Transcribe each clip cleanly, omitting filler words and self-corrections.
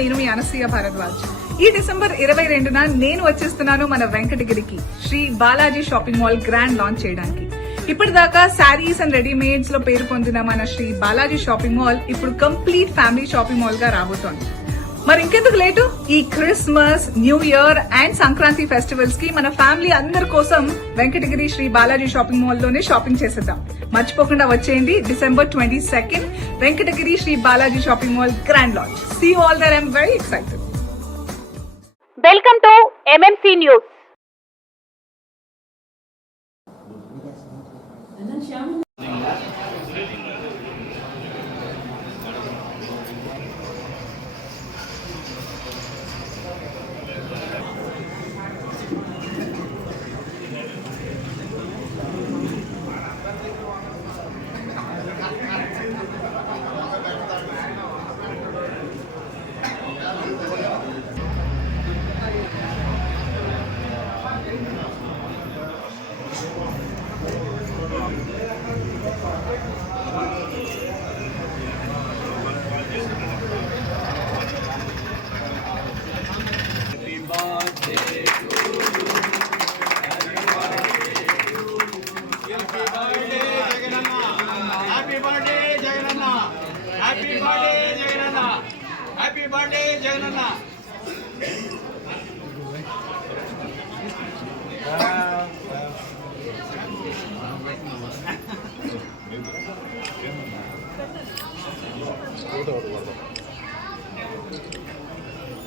నేను మీ అనసూయ భారద్వాజ్. ఈ డిసెంబర్ 22న నేను వచ్చేస్తున్నాను మన వెంకటగిరికి Shri Balaji shopping mall grand launch చేయడానికి. ఇప్పటిదాకా శారీస్ అండ్ రెడీమేడ్స్ లో పేరు పొందిన మన శ్రీ బాలాజీ షాపింగ్ మాల్ ఇప్పుడు కంప్లీట్ ఫ్యామిలీ షాపింగ్ మాల్ గా రాబోతోంది. మరి ఇంకెందుకు లేటు, ఈ Christmas, new year and Sankranti festivals కి మన ఫ్యామిలీ అందరి కోసం వెంకటగిరి శ్రీ బాలాజీ షాపింగ్ మాల్ లోనే షాపింగ్ చేసేద్దాం. మర్చిపోకుండా వచ్చేయండి December 22 Venkatagiri Shri Balaji shopping mall grand launch. See you all there. I am very excited. Welcome to MMC news. Happy birthday, Jagannath.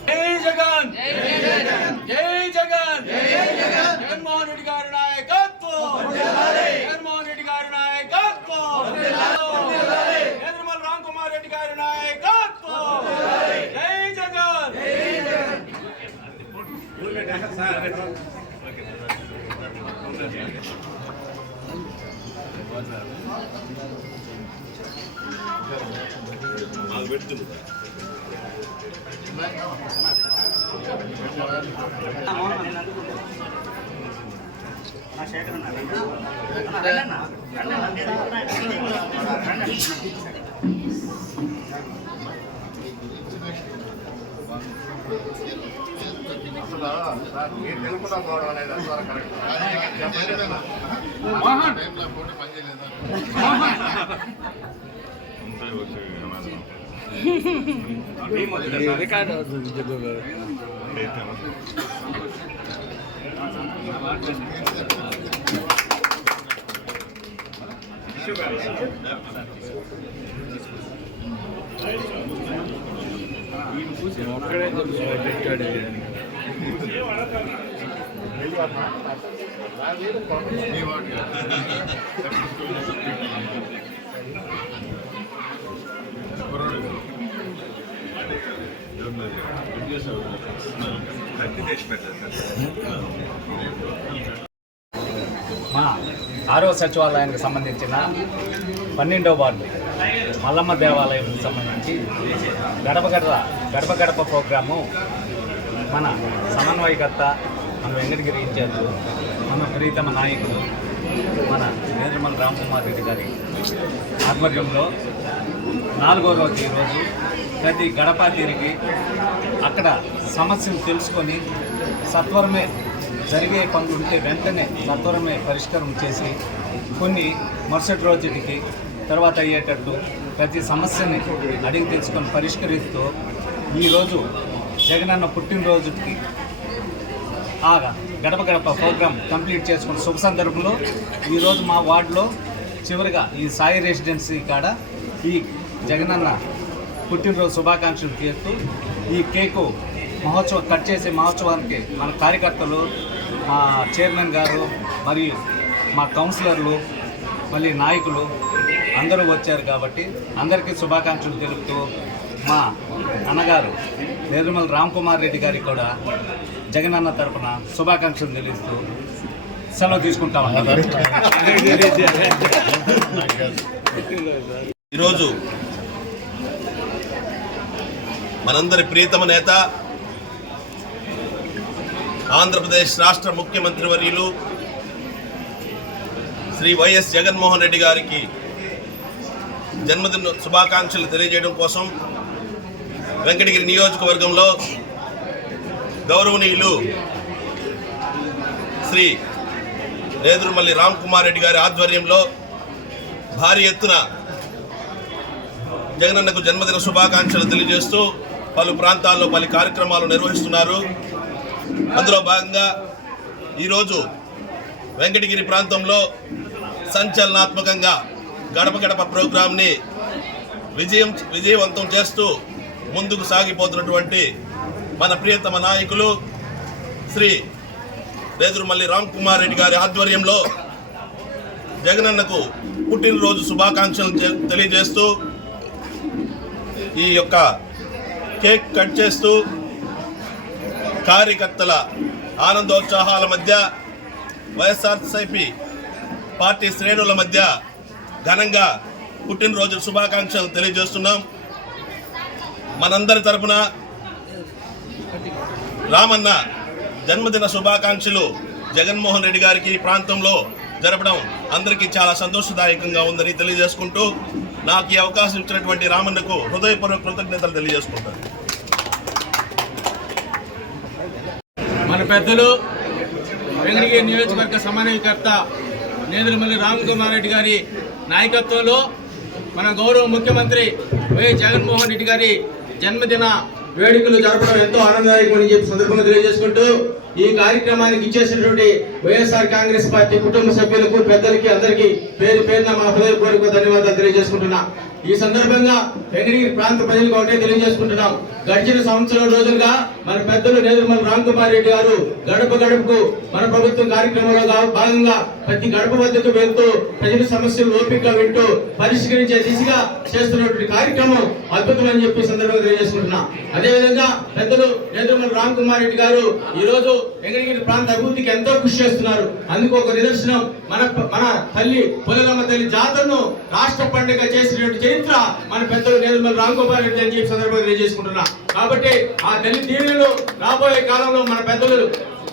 Jai Jagan. Jai Jagan. Jagannath Reddy garu nayakatvam. Jagannath Reddy garu nayakatvam. Nirmal Ram Kumar Reddy garu nayakatvam. Jai Jagan. మా 6వ సచివాలయానికి సంబంధించిన 12వ ward Mallamma దేవాలయానికి సంబంధించి గడప గడప programme మన సమన్వయకర్త, మన వెంకటగిరి ఇన్ఛార్జ్, మన ప్రీతమ నాయకుడు, మన నిర్మల్ రామ్ కుమార్ రెడ్డి గారి ఆధ్వర్యంలో 4వ రోజు ఈరోజు ప్రతి గడప తిరిగి అక్కడ సమస్యను తెలుసుకొని సత్వరమే జరిగే పనులు ఉంటే వెంటనే సత్వరమే పరిష్కారం చేసి కొన్ని మరుసటి రోజుకి తర్వాత అయ్యేటట్టు ప్రతి సమస్యని అడిగి తెలుసుకొని పరిష్కరిస్తూ ఈరోజు జగనన్న పుట్టినరోజుకి ఆ గడప గడప ప్రోగ్రాం కంప్లీట్ చేసుకున్న శుభ సందర్భంలో ఈరోజు మా వార్డులో చివరిగా ఈ సాయి రెసిడెన్సీ కాడ ఈ జగనన్న పుట్టినరోజు శుభాకాంక్షలు చేస్తూ ఈ కేకు మహోత్సవం కట్ చేసే మహోత్సవానికి మన కార్యకర్తలు, మా చైర్మన్ గారు మరియు మా కౌన్సిలర్లు, మళ్ళీ నాయకులు అందరూ వచ్చారు కాబట్టి అందరికీ శుభాకాంక్షలు తెలుపుతూ మా అన్నగారు నిర్మల్ రామ్ కుమార్ రెడ్డి గారికి కూడా జగనన్న తరఫున శుభాకాంక్షలు తెలుస్తూ సెలవు తీసుకుంటామన్నారు. ఈరోజు మనందరి ప్రియతమ నేత, ఆంధ్రప్రదేశ్ రాష్ట్ర ముఖ్యమంత్రి వర్యులు శ్రీ వైఎస్ జగన్మోహన్ రెడ్డి గారికి జన్మదిన శుభాకాంక్షలు తెలియజేయడం కోసం వెంకటగిరి నియోజకవర్గంలో గౌరవనీయులు శ్రీ నేదురుమల్లి రామ్ కుమార్ రెడ్డి గారి ఆధ్వర్యంలో భారీ ఎత్తున జగనన్నకు జన్మదిన శుభాకాంక్షలు తెలియజేస్తూ పలు ప్రాంతాల్లో పలు కార్యక్రమాలు నిర్వహిస్తున్నారు. అందులో భాగంగా ఈరోజు వెంకటగిరి ప్రాంతంలో సంచలనాత్మకంగా గడప గడప ప్రోగ్రాంని విజయవంతం చేస్తూ ముందుకు సాగిపోతున్నటువంటి మన ప్రియతమ నాయకులు శ్రీ నేదురుమల్లి రామ్ కుమార్ రెడ్డి గారి ఆధ్వర్యంలో జగనన్నకు పుట్టినరోజు శుభాకాంక్షలు తెలియజేస్తూ ఈ యొక్క కేక్ కట్ చేస్తూ కార్యకర్తల ఆనందోత్సాహాల మధ్య వైఎస్ఆర్సీపీ పార్టీ శ్రేణుల మధ్య ఘనంగా పుట్టినరోజు శుభాకాంక్షలు తెలియజేస్తున్నాం. మనందరి తరపున రామన్న జన్మదిన శుభాకాంక్షలు జగన్మోహన్ రెడ్డి గారికి ప్రాంతంలో జరపడం అందరికీ చాలా సంతోషదాయకంగా ఉందని తెలియజేసుకుంటూ నాకు ఈ అవకాశం ఇచ్చినటువంటి రామన్నకు హృదయపూర్వక కృతజ్ఞతలు తెలియజేసుకుంటాను. మన పెద్దలు వెంకటగిరి నియోజకవర్గ సమన్వయకర్త నేదురుమల్లి రామ్ కుమార్ రెడ్డి గారి నాయకత్వంలో మన గౌరవ ముఖ్యమంత్రి వైఎస్ జగన్మోహన్ రెడ్డి గారి జన్మదిన వేడుకలు జరపడం ఎంతో ఆనందదాయకమని చెప్పి సందర్భంగా తెలియజేసుకుంటూ ఈ కార్యక్రమానికి ఇచ్చేసినటువంటి వైఎస్ఆర్ కాంగ్రెస్ పార్టీ కుటుంబ సభ్యులకు పెద్దలకి అందరికీ పేరు పేరున మా హృదయపూర్వక ధన్యవాదాలు తెలియజేసుకుంటున్నా. ఈ సందర్భంగా వెంకటగిరి ప్రాంత ప్రజలకు ఒకటే తెలియజేసుకుంటున్నాం. గడిచిన సంవత్సరం రోజులుగా మన పెద్దలు నేదురుమల్లి రామ్ కుమార్ రెడ్డి గారు గడప గడపకు మన ప్రభుత్వం కార్యక్రమంలో భాగంగా ప్రతి గడప వద్దకు వెళ్తూ ప్రజల సమస్యలు ఓపికగా వింటూ పరిష్కరించే దిశగా చేస్తున్నటువంటి కార్యక్రమం అద్భుతమని చెప్పి సందర్భంగా తెలియజేసుకుంటున్నాం. అదేవిధంగా పెద్దలు నేదురుమల్లి రామ్ కుమార్ రెడ్డి గారు ఈ రోజు వెంకటగిరి ప్రాంత అభివృద్ధికి ఎంతో కృషి చేస్తున్నారు. అందుకు ఒక నిదర్శనం మన తల్లి పులగమ్మ తల్లి జాతరను రాష్ట్ర పండుగ చేసినటువంటి చరిత్ర మన పెద్దలు నేదురుమల్లి రామ్ కుమార్ రెడ్డి అని చెప్పి సందర్భంగా తెలియజేసుకుంటున్నా. కాబట్టి ఆ తల్లి దీవెనలు రాబోయే కాలంలో మన పెద్దలు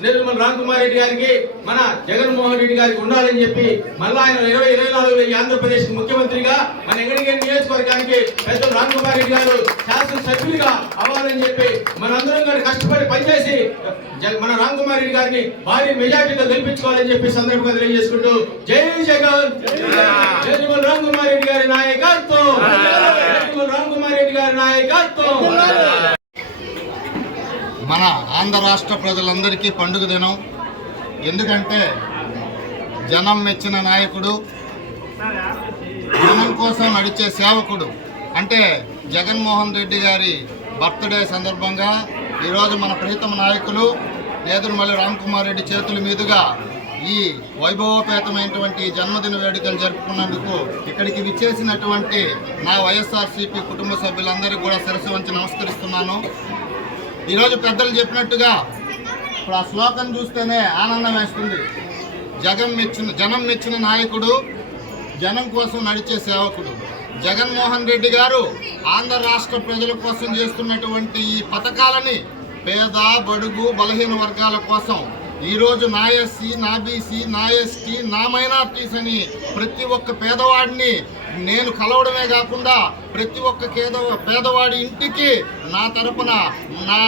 నేదురుమల్లి రామ్ కుమార్ రెడ్డి గారికి మన జగన్మోహన్ రెడ్డి గారికి ఉండాలని చెప్పి మళ్ళీ ఆయన 2024 ఈ ఆంధ్రప్రదేశ్ ముఖ్యమంత్రిగా మన వెంకటగిరి నియోజకవర్గానికి పెద్దలు రామ్ కుమార్ రెడ్డి గారు శాసనసభ్యులుగా అవ్వాలని చెప్పి మనందరం కూడా కష్టపడి పనిచేసి మన రామ్ కుమార్ రెడ్డి గారిని భారీ మెజార్టీతో గెలిపించుకోవాలని చెప్పి సందర్భంగా తెలియజేసుకుంటూ జై జగన్, నేదురుమల్లి రామ్ కుమార్ రెడ్డి గారి నాయకత్వం, నేదురుమల్లి రామ్ కుమార్ రెడ్డి గారి నాయకత్వం. మన ఆంధ్ర రాష్ట్ర ప్రజలందరికీ పండుగ దినం. ఎందుకంటే జనం మెచ్చిన నాయకుడు, జనం కోసం నడిచే సేవకుడు అంటే జగన్మోహన్ రెడ్డి గారి బర్త్డే సందర్భంగా ఈరోజు మన ప్రీతమ నాయకులు నేదురుమల్లి రామ్ కుమార్ రెడ్డి చేతుల మీదుగా ఈ వైభవోపేతమైనటువంటి జన్మదిన వేడుకలు జరుపుకున్నందుకు ఇక్కడికి విచ్చేసినటువంటి నా వైఎస్ఆర్సీపీ కుటుంబ సభ్యులందరికీ కూడా శిరస్సు వంచి నమస్కరిస్తున్నాను. ఈరోజు పెద్దలు చెప్పినట్టుగా ఇప్పుడు ఆ శ్లోకం చూస్తేనే ఆనందం వేస్తుంది. జనం మెచ్చిన నాయకుడు, జనం కోసం నడిచే సేవకుడు జగన్మోహన్ రెడ్డి గారు ఆంధ్ర రాష్ట్ర ప్రజల కోసం చేస్తున్నటువంటి ఈ పథకాలని పేద బడుగు బలహీన వర్గాల కోసం ఈరోజు నా ఎస్సీ, నా బీసీ, నా ఎస్టీ, నా మైనార్టీస్ అని ప్రతి ఒక్క పేదవాడిని నేను కలవడమే కాకుండా ప్రతి ఒక్క పేదవాడి ఇంటికి నా తరపున నా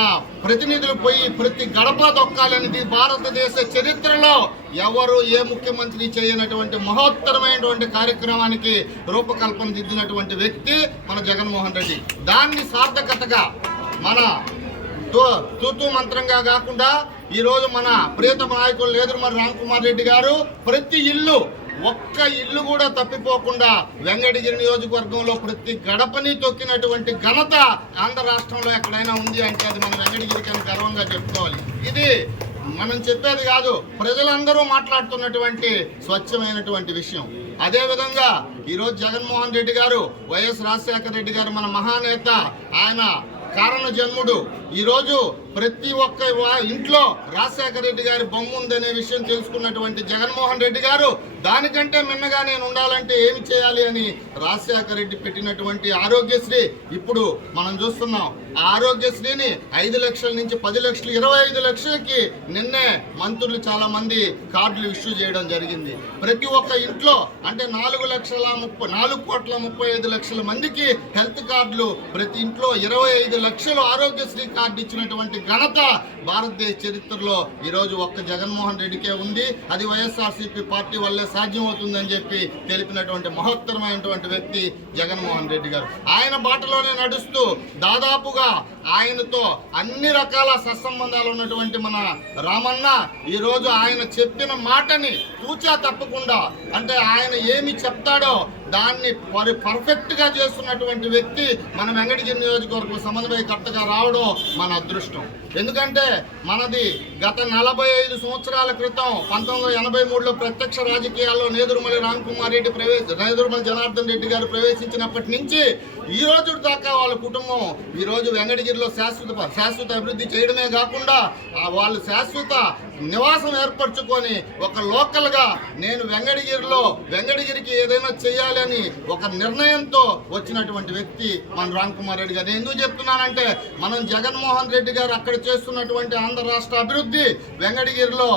ప్రతినిధులు పోయి ప్రతి గడప దొక్కాలనేది భారతదేశ చరిత్రలో ఎవరు ఏ ముఖ్యమంత్రి చేయనటువంటి మహోత్తరమైనటువంటి కార్యక్రమానికి రూపకల్పన దిద్దినటువంటి వ్యక్తి మన జగన్మోహన్ రెడ్డి. దాన్ని సార్థకతగా మన తూతూ మంత్రంగా కాకుండా ఈరోజు మన ప్రియతమ నాయకులు నేదురుమల్లి రామ్ కుమార్ రెడ్డి గారు ప్రతి ఇల్లు, ఒక్క ఇల్లు కూడా తప్పిపోకుండా వెంకటగిరి నియోజకవర్గంలో ప్రతి గడపని తొక్కినటువంటి ఘనత ఆంధ్ర రాష్ట్రంలో ఎక్కడైనా ఉంది అంటే అది మన వెంకటగిరికి అని గర్వంగా చెప్పుకోవాలి. ఇది మనం చెప్పేది కాదు, ప్రజలందరూ మాట్లాడుతున్నటువంటి స్వచ్ఛమైనటువంటి విషయం. అదేవిధంగా ఈరోజు జగన్మోహన్ రెడ్డి గారు, వైఎస్ రాజశేఖర రెడ్డి గారు మన మహానేత, ఆయన కారణ జన్ముడు. ఈరోజు ప్రతి ఒక్క ఇంట్లో రాజశేఖర రెడ్డి గారి బొమ్మ ఉందనే విషయం తెలుసుకున్నటువంటి జగన్మోహన్ రెడ్డి గారు దానికంటే మిన్నగా నేను ఉండాలంటే ఏమి చేయాలి అని రాజశేఖర రెడ్డి పెట్టినటువంటి ఆరోగ్యశ్రీ ఇప్పుడు మనం చూస్తున్నాం. ఆ ఆరోగ్యశ్రీని 5 లక్షల నుంచి 10 లక్షలు 25 లక్షలకి నిన్నే మంత్రులు చాలా మంది కార్డులు ఇష్యూ చేయడం జరిగింది. ప్రతి ఒక్క ఇంట్లో అంటే 4,35,00,000 మందికి హెల్త్ కార్డులు, ప్రతి ఇంట్లో 25 లక్షలు ఆరోగ్యశ్రీ కార్డు ఇచ్చినటువంటి ఘనత భారతదేశ చరిత్రలో ఈరోజు ఒక్క జగన్మోహన్ రెడ్డికే ఉంది. అది వైఎస్ఆర్సీపీ పార్టీ వల్లే సాధ్యమవుతుందని చెప్పి తెలిపినటువంటి మహత్తరమైనటువంటి వ్యక్తి జగన్మోహన్ రెడ్డి గారు. ఆయన బాటలోనే నడుస్తూ దాదాపుగా ఆయనతో అన్ని రకాల సత్సంబంధాలు ఉన్నటువంటి మన రామన్న ఈరోజు ఆయన చెప్పిన మాటని తూచా తప్పకుండా అంటే ఆయన ఏమి చెప్తాడో దాన్ని పర్ఫెక్ట్ గా చేస్తున్నటువంటి వ్యక్తి మన వెంకటగిరి నియోజకవర్గ సమన్వయకర్తగా రావడం మన అదృష్టం. ఎందుకంటే మనది గత 45 సంవత్సరాల క్రితం 1983లో ప్రత్యక్ష రాజకీయాల్లో నేదురుమల్లి రామ్కుమార్ రెడ్డి నేదురుమల్లి జనార్దన్ రెడ్డి గారు ప్రవేశించినప్పటి నుంచి ఈ రోజు దాకా వాళ్ళ కుటుంబం ఈ రోజు వెంకటగిరిలో శాశ్వత అభివృద్ధి చేయడమే కాకుండా వాళ్ళు శాశ్వత నివాసం ఏర్పరచుకొని ఒక లోకల్గా నేను వెంకటగిరికి ఏదైనా చేయాలని ఒక నిర్ణయంతో వచ్చినటువంటి వ్యక్తి మన రామ్కుమార్ రెడ్డి గారు. ఎందుకు చెప్తున్నానంటే మనం జగన్మోహన్ రెడ్డి గారు అక్కడ చేస్తున్నటువంటి ఆంధ్ర రాష్ట్ర అభివృద్ధి, వెంకటగిరిలో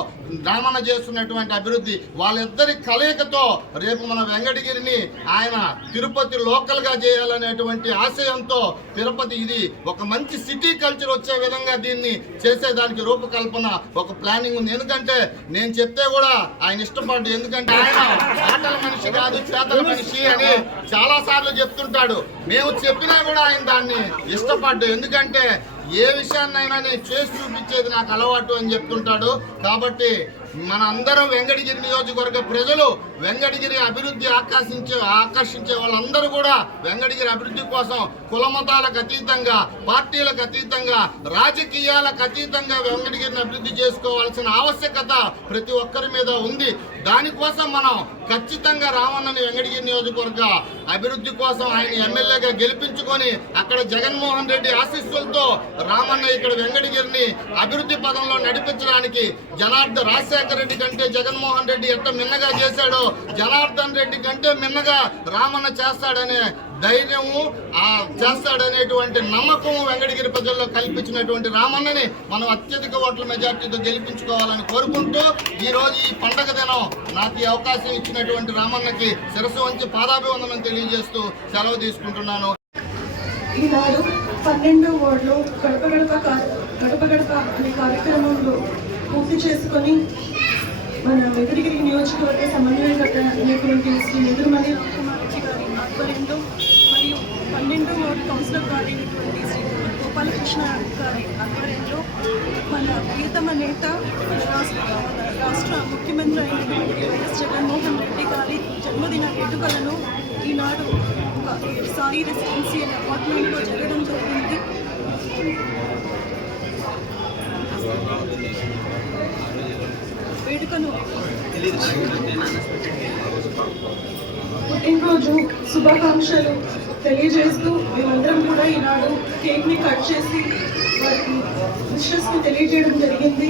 రామన్న చేస్తున్నటువంటి అభివృద్ధి, వాళ్ళిద్దరి కలయికతో రేపు మన వెంకటగిరిని ఆయన తిరుపతి లోకల్గా చేయాలనేటువంటి ఆశయంతో తిరుపతి ఇది ఒక మంచి సిటీ కల్చర్ వచ్చే విధంగా దీన్ని చేసేదానికి రూపకల్పన ఒక ప్లానింగ్ ఉంది. ఎందుకంటే నేను చెప్తే కూడా ఆయన ఇష్టపడ్డు, ఎందుకంటే ఆయన ఆటల మనిషి కాదు చేతల మనిషి అని చాలా సార్లు చెప్తుంటాడు. మేము చెప్పినా కూడా ఆయన దాన్ని ఇష్టపడ్డు, ఎందుకంటే ఏ విషయాన్నైనా నేను చేసి చూపించేది నాకు అలవాటు అని చెప్తుంటాడు. కాబట్టి మన అందరం వెంకటగిరి నియోజకవర్గ ప్రజలు వెంకటగిరి అభివృద్ధి ఆకర్షించే వాళ్ళందరూ కూడా వెంకటగిరి అభివృద్ధి కోసం కులమతాలకు అతీతంగా, పార్టీలకు అతీతంగా, రాజకీయాలకు అతీతంగా వెంకటగిరిని అభివృద్ధి చేసుకోవాల్సిన ఆవశ్యకత ప్రతి ఒక్కరి మీద ఉంది. దానికోసం మనం ఖచ్చితంగా రామన్నని వెంకటగిరి నియోజకవర్గ అభివృద్ధి కోసం ఆయన ఎమ్మెల్యేగా గెలిపించుకొని అక్కడ జగన్మోహన్ రెడ్డి ఆశీస్సులతో రామన్న ఇక్కడ వెంకటగిరిని అభివృద్ధి పదంలో నడిపించడానికి రాజశేఖర రెడ్డి కంటే జగన్మోహన్ రెడ్డి ఎంత మిన్నగా చేశాడో జనార్దన్ రెడ్డి కంటే మిన్నగా రామన్న చేస్తాడనే ధైర్యము చేస్తాడనేటువంటి నమ్మకం వెంకటగిరి ప్రజల్లో కల్పించినటువంటి రామన్నని మనం అత్యధిక ఓట్ల మెజార్టీతో గెలిపించుకోవాలని కోరుకుంటూ ఈ రోజు ఈ పండగ దినం నాకు ఈ అవకాశం ఇచ్చినటువంటి రామన్నకి శిరస్సు వంచి పాదాభివందనం తెలియజేస్తూ సెలవు తీసుకుంటున్నాను. ఈనాడు 12వ వార్డులో గడప గడప అనే కార్యక్రమంలో పూర్తి చేసుకొని మన వెంకటగిరి నియోజకవర్గ సమన్వయకర్త అయినటువంటి శ్రీ నేదురుమల్లి రామ్కుమార్ రెడ్డి గారి ఆధ్వర్యంలో మరియు 12వ వార్డు కౌన్సిలర్ గారైనటువంటి శ్రీ గోపాలకృష్ణ గారి ఆధ్వర్యంలో మన ప్రియతమ నేత రాష్ట్ర ముఖ్యమంత్రి అయినటువంటి వైఎస్ జగన్మోహన్ రెడ్డి గారి జన్మదిన వేడుకలను ఈనాడు సాయి రెసిడెన్సీ అనే అపార్ట్మెంట్లో జరగడం జరిగింది. వేడుకను పుట్టినరోజు శుభాకాంక్షలు తెలియజేస్తూ మేమందరం కూడా ఈనాడు కేక్ని కట్ చేసి వారికి విషెస్ని తెలియజేయడం జరిగింది.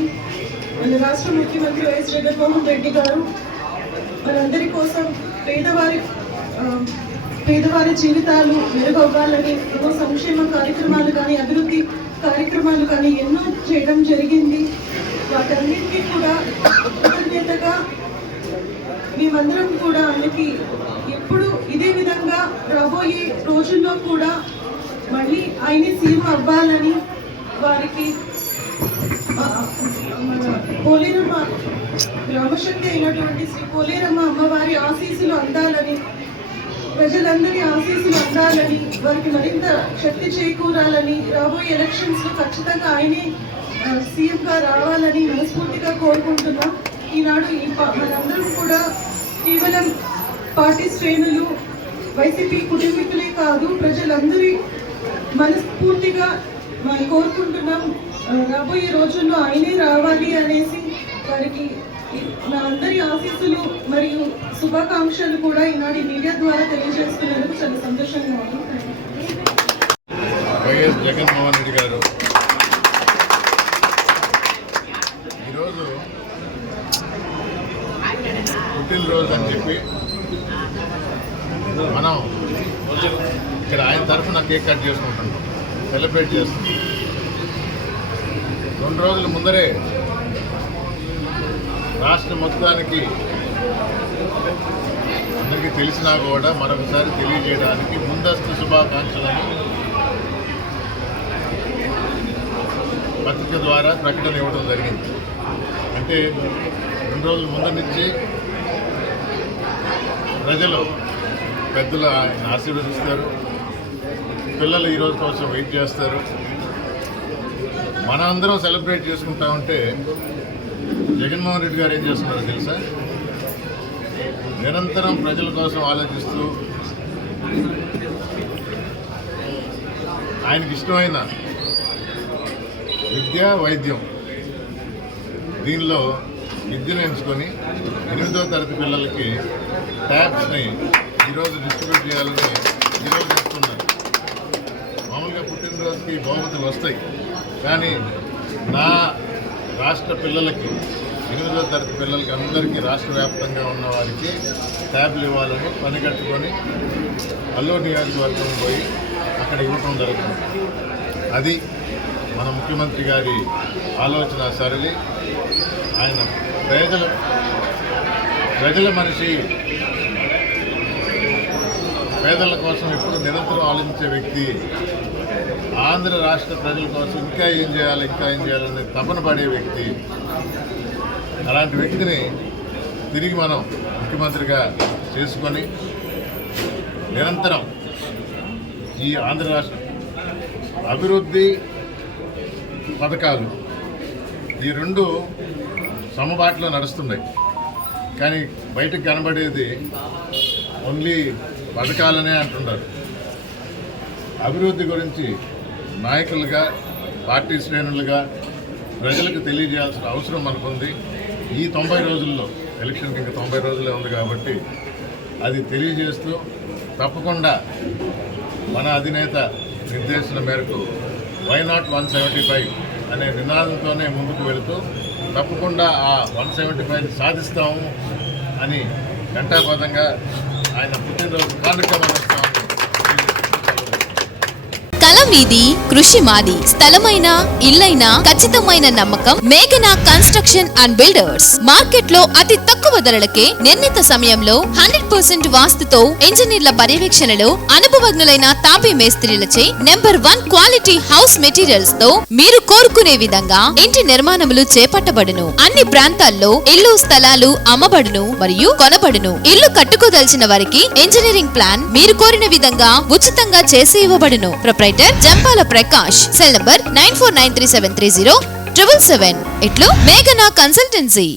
మన రాష్ట్ర ముఖ్యమంత్రి వైఎస్ జగన్మోహన్ రెడ్డి గారు మనందరి కోసం పేదవారి జీవితాలు మెరుగవ్వాలని ఎన్నో సంక్షేమ కార్యక్రమాలు కానీ అభివృద్ధి కార్యక్రమాలు కానీ ఎన్నో చేయడం జరిగింది. వాటన్నింటినీ కూడా కృతజ్ఞతగా మేమందరం కూడా ఆయనకి ఎప్పుడు ఇదే విధంగా రాబోయే రోజుల్లో కూడా మళ్ళీ ఆయన సీఎం అవ్వాలని వారికి పోలేరమ్మ గ్రామశక్తి అయినటువంటి శ్రీ పోలేరమ్మ అమ్మవారి ఆశీస్సులు అందాలని, ప్రజలందరి ఆశీస్సులు అందాలని, వారికి మరింత శక్తి చేకూరాలని, రాబోయే ఎలక్షన్స్లో ఖచ్చితంగా ఆయనే సీఎంగా రావాలని మనస్ఫూర్తిగా కోరుకుంటున్నాం. ఈనాడు మనందరం కూడా కేవలం పార్టీ శ్రేణులు వైసీపీ కుటుంబీకులే కాదు ప్రజలందరి మనస్ఫూర్తిగా కోరుకుంటున్నాం రాబోయే రోజుల్లో ఆయనే రావాలి అనేసి. వారికి నా అందరి ఆశీస్సులు మరియు శుభాకాంక్షలు కూడా ఈనాడు మీడియా ద్వారా తెలియజేస్తున్నందుకు చాలా సంతోషంగా ఉంది. వైఎస్ జగన్మోహన్ రెడ్డి గారు పుట్టినరోజు అని చెప్పి మనం ఇక్కడ ఆయన తరఫున కేక్ కట్ చేసుకుంటున్నాం, సెలబ్రేట్ చేస్తున్నాం. 2 రోజుల ముందరే రాష్ట్ర మొత్తానికి అందరికీ తెలిసినా కూడా మరొకసారి తెలియజేయడానికి ముందస్తు శుభాకాంక్షలను పత్రిక ద్వారా ప్రకటన ఇవ్వడం జరిగింది. అంటే 2 రోజుల ముందు నుంచి ప్రజలు పెద్దలు ఆయన ఆశీర్వదిస్తారు, పిల్లలు ఈరోజు కోసం వెయిట్ చేస్తారు. మనందరం సెలబ్రేట్ చేసుకుంటా ఉంటే జగన్మోహన్ రెడ్డి గారు ఏం చేస్తున్నారో తెలుసా? నిరంతరం ప్రజల కోసం ఆలోచిస్తూ ఆయనకి ఇష్టమైన విద్య, వైద్యం, దీనిలో విద్యను ఎంచుకొని 8వ తరగతి పిల్లలకి ట్యాబ్స్ని ఈరోజు డిస్ట్రిబ్యూట్ చేయాలని ఈరోజు చేస్తున్నారు. మామూలుగా పుట్టినరోజుకి బహుమతులు వస్తాయి, కానీ నా రాష్ట్ర పిల్లలకి 8వ తరగతి పిల్లలకి అందరికీ రాష్ట్ర వ్యాప్తంగా ఉన్న వారికి ట్యాబ్లు ఇవ్వాలని పని కట్టుకొని అల్లూరు నియోజకవర్గం పోయి అక్కడ ఇవ్వటం జరుగుతుంది. అది మన ముఖ్యమంత్రి గారి ఆలోచన సరళి. ఆయన ప్రజల మనిషి, పేదల కోసం ఎప్పుడు నిరంతరం ఆలోచించే వ్యక్తి. ఆంధ్ర రాష్ట్ర ప్రజల కోసం ఇంకా ఏం చేయాలనే తపన పడే వ్యక్తి. అలాంటి వ్యక్తిని తిరిగి మనం ముఖ్యమంత్రిగా చేసుకొని నిరంతరం ఈ ఆంధ్ర రాష్ట్ర అభివృద్ధి పథకాలు ఈ 2 సమబాటులో నడుస్తున్నాయి. కానీ బయటకు కనబడేది ఓన్లీ పథకాలనే అంటున్నారు. అభివృద్ధి గురించి నాయకులుగా, పార్టీ శ్రేణులుగా ప్రజలకు తెలియజేయాల్సిన అవసరం మనకుంది. ఈ 90 రోజుల్లో, ఎలక్షన్కి ఇంకా 90 రోజులే ఉంది కాబట్టి అది తెలియజేస్తూ తప్పకుండా మన అధినేత నిర్దేశన మేరకు వై నాట్ 175 అనే నినాదంతోనే ముందుకు వెళుతూ తప్పకుండా ఆ 175 సాధిస్తాము అని ఘంటాపథంగా ఆయన పుట్టినరోజు కార్యక్రమం ఇస్తాము. కలం మీది, కృషి మాది. స్థలమైన, ఇల్లైనా ఖచ్చితమైన నమ్మకం మేఘనా కన్స్ట్రక్షన్ అండ్ బిల్డర్స్. మార్కెట్ లో అతి తక్కువ ధరలకే నిర్ణీత సమయంలో 100% వాస్తుతో ఇంజనీర్ల పర్యవేక్షణలో అనుభవజ్ఞులైన తాపీ మేస్త్రీలచే నెంబర్ 1 క్వాలిటీ హౌస్ మెటీరియల్స్ తో మీరు కోరుకునే విధంగా ఇంటి నిర్మాణములు చేపట్టబడును. అన్ని ప్రాంతాల్లో ఇల్లు స్థలాలు అమ్మబడును మరియు కొనబడును. ఇల్లు కట్టుకోదలిచిన వారికి ఇంజనీరింగ్ ప్లాన్ మీరు కోరిన విధంగా ఉచితంగా చేసి ఇవ్వబడును. Proprietor Jampala Prakash. Cell number 9493730777. ఇట్లు మేఘనా కన్సల్టెన్సీ.